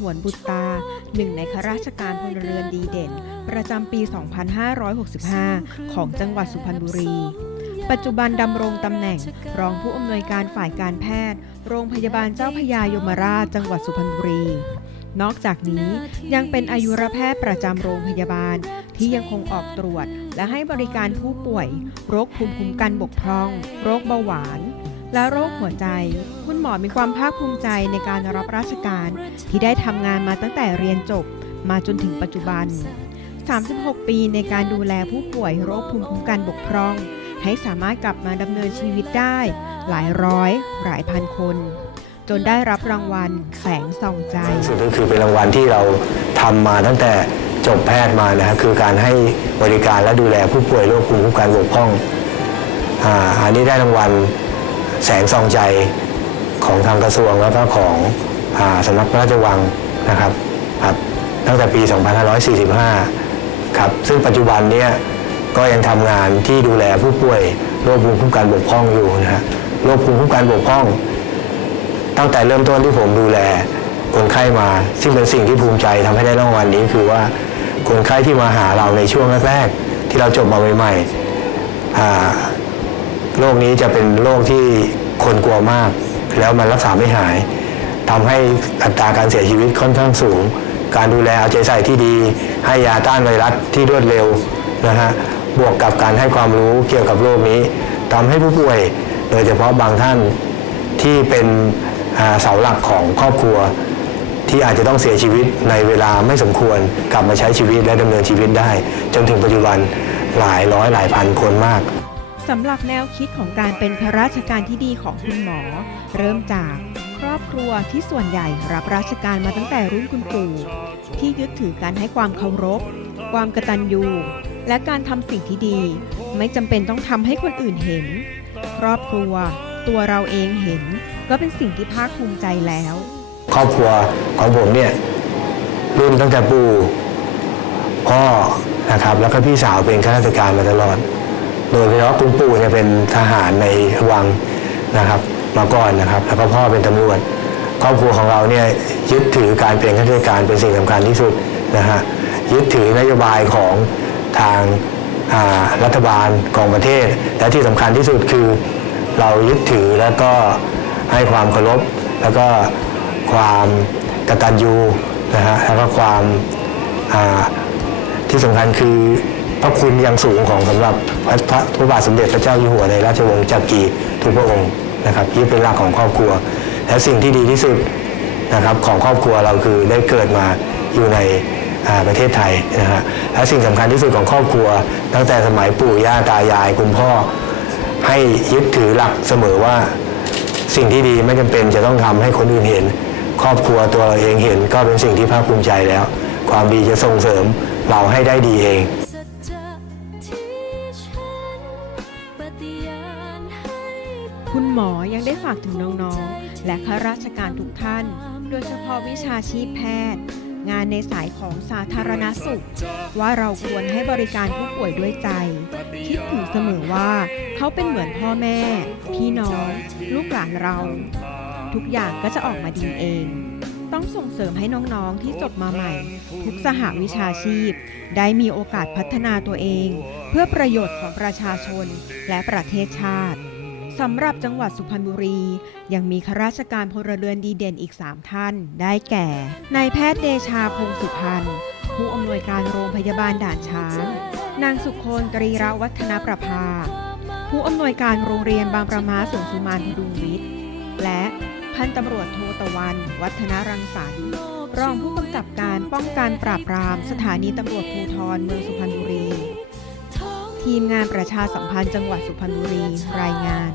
หวนบุตรตา หนึ่งในข้าราชการพลเรือนดีเด่น ประจำปี 2565 ของจังหวัดสุพรรณบุรี ปัจจุบันดำรงตำแหน่ง รองผู้อำนวยการฝ่ายการแพทย์ โรงพยาบาลเจ้าพยายมราชจังหวัดสุพรรณบุรี นอกจากนี้ยังเป็นอายุรแพทย์ประจำโรงพยาบาลที่ยังคงออกตรวจ และให้บริการผู้ป่วย โรคภูมิคุ้มกันบกพร่อง โรคเบาหวาน และโรคหัวใจ คุณหมอมีความภาคภูมิใจในการรับราชการ ที่ได้ทำงานมาตั้งแต่เรียนจบมาจนถึงปัจจุบัน 36 ปีในการดูแลผู้ป่วยโรคภูมิคุ้มกันบกพร่อง ให้สามารถกลับมาดำเนินชีวิตได้ หลายร้อย หลายพันคน จนได้รับรางวัลแสงส่องใจสุดก็คือเป็นรางวัลที่เราทำมาตั้งแต่จบแพทย์มานะครับคือการให้บริการและดูแลผู้ป่วยโรคภูมิคุ้มกันบกพร่องอ่าอันนี้ได้รางวัล แสงส่องใจของทางกระทรวงแล้วก็ของอสำนักพระราชวังนะครับครับตั้งแต่ปี 2545 ครับ ซึ่งปัจจุบันเนี้ยก็ยังทำงานที่ดูแลผู้ป่วยโรคภูมิคุ้มกันบกพร่องอยู่นะฮะโรคภูมิคุ้มกันบกพร่อง ตั้งแต่เริ่มต้นที่ผมดูแลคนไข้มา ซึ่งเป็นสิ่งที่ภูมิใจทำให้ได้รางวัลนี้คือว่าคนไข้ที่มาหาเราในช่วงแรกๆที่เราจบมาใหม่ๆอ่า โรคนี้จะเป็นโรคที่คนกลัวมาก แล้วมันรักษาไม่หายทำให้อัตราการเสียชีวิตค่อนข้างสูง การดูแลเอาใจใส่ที่ดี ให้ยาต้านไวรัสที่รวดเร็วนะฮะบวกกับการให้ความรู้เกี่ยวกับโรคนี้ทำให้ผู้ป่วย โดยเฉพาะบางท่านที่เป็นเสาหลักของครอบครัว ที่อาจจะต้องเสียชีวิตในเวลาไม่สมควรกลับมาใช้ชีวิตและดำเนินชีวิตได้ จนถึงปัจจุบันหลายร้อยหลายพันคนมาก สำหรับแนวคิดของการเป็นข้าราชการที่ดีของคุณหมอ เริ่มจากครอบครัวที่ส่วนใหญ่รับราชการมาตั้งแต่รุ่นคุณปู่ที่ยึดถือการให้ความเคารพ ความกตัญญู และการทำสิ่งที่ดี ไม่จำเป็นต้องทำให้คนอื่นเห็น ครอบครัว ตัวเราเองเห็น ก็เป็นสิ่งที่ภาคภูมิใจแล้ว ครอบครัวของผมเนี่ยรุ่นตั้งแต่ปู่พ่อนะครับแล้วก็พี่สาวเป็นข้าราชการมาตลอด โดยเฉพาะคุณปู่เนี่ยเป็นทหารในวังนะครับมาก่อนนะครับ แล้วก็พ่อเป็นตำรวจครอบครัวของเราเนี่ยยึดถือการเป็นข้าราชการเป็นสิ่งสำคัญที่สุดนะฮะยึดถือนโยบายของทางารัฐบาลของประเทศ และที่สำคัญที่สุดคือเรายึดถือแล้วก็ให้ความเคารพแล้วก็ความกตัญญูนะฮะแล้วก็ความาที่สำคัญคือ พระคุณอย่างสูงของสำหรับพระพระบาทสมเด็จพระเจ้าอยู่หัวในราชวงศ์จักรีทุกพระองค์นะครับที่เป็นหลักของครอบครัว และสิ่งที่ดีที่สุดนะครับของครอบครัวเราคือได้เกิดมาอยู่ในประเทศไทยนะฮะและสิ่งสำคัญที่สุดของครอบครัว ตั้งแต่สมัยปู่ย่าตายายคุณพ่อ ให้ยึดถือหลักเสมอว่าสิ่งที่ดีไม่จำเป็นจะต้องทำให้คนอื่นเห็น ครอบครัวตัวเราเองเห็น ก็เป็นสิ่งที่ภาคภูมิใจแล้ว ความดีจะส่งเสริมเราให้ได้ดีเอง คุณหมอยังได้ฝากถึงน้องๆ และข้าราชการทุกท่าน โดยเฉพาะวิชาชีพแพทย์ งานในสายของสาธารณสุข ว่าเราควรให้บริการผู้ป่วยด้วยใจ คิดถึงเสมอว่าเขาเป็นเหมือนพ่อแม่ พี่น้อง ลูกหลานเรา ทุกอย่างก็จะออกมาดีเอง ต้องส่งเสริมให้น้องๆที่จบมาใหม่ ทุกสหวิชาชีพ ได้มีโอกาสพัฒนาตัวเอง เพื่อประโยชน์ของประชาชนและประเทศชาติ สำหรับจังหวัดสุพรรณบุรี ยังมีข้าราชการพลเรือนดีเด่นอีก 3 ท่าน ได้แก่นายแพทย์เดชาพงศ์สุพรรณผู้อำนวยการโรงพยาบาลด่านช้าง นางสุคนตรีระวัฒนประภา ผู้อำนวยการโรงเรียนบางประมาสวนสุมานพดุงวิทย์ และพันตำรวจโทตะวัน วัฒนรังสรรค์รองผู้กำกับการป้องกันปราบปราม สถานีตำรวจภูธรเมืองสุพรรณบุรี ทีมงานประชาสัมพันธ์จังหวัดสุพรรณบุรีรายงาน